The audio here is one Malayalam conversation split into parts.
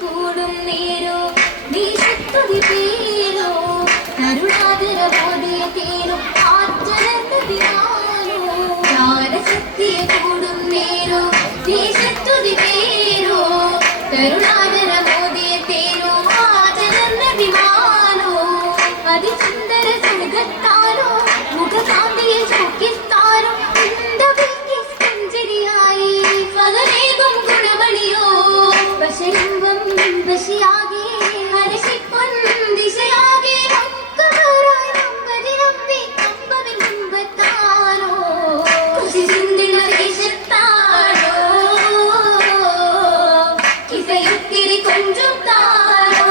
കൂടും നേരോ ദേശത്തുതി പേരോ കരുണാകര മോദിയ തേരോ ആറ്റരന്തതിയാനോ ജ്ഞാനശക്തിയ കൂടും നേരോ ദേശത്തുതി പേരോ കരുണാകര മോദിയ തേരോ ആറ്റരന്തതിമാനോ അതിസുന്ദര സുഖത്താരോ മുഖകാന്തിയിൽ ചുക്കിത്താരോ ബശിയാകെ ഹരശിപ്പൊൻ ദിശയാകെ ഒക്കവരായി നമ്പതിരമ്പി കമ്പവിൽ മുമ്പത്താരോ കുശിചിന്തിന ദേശത്താരോ കിസയുത്തിരി കൊഞ്ചും താരോ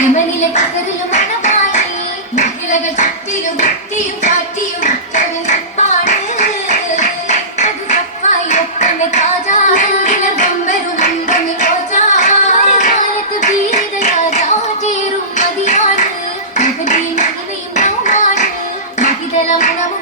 യമനിലെ കസരിലും മണമായി മുക്കിലകൾ ചുറ്റിലും ഭിത്തിയും കാറ്റിയും നിൽപ്പാണ് അത് സഫായി ഒപ്പമെ താജാ ബമ്പരും കാലത്ത് പീഡിത രാജാ ചേരും മതിയാണ് മഹിതല മണമോ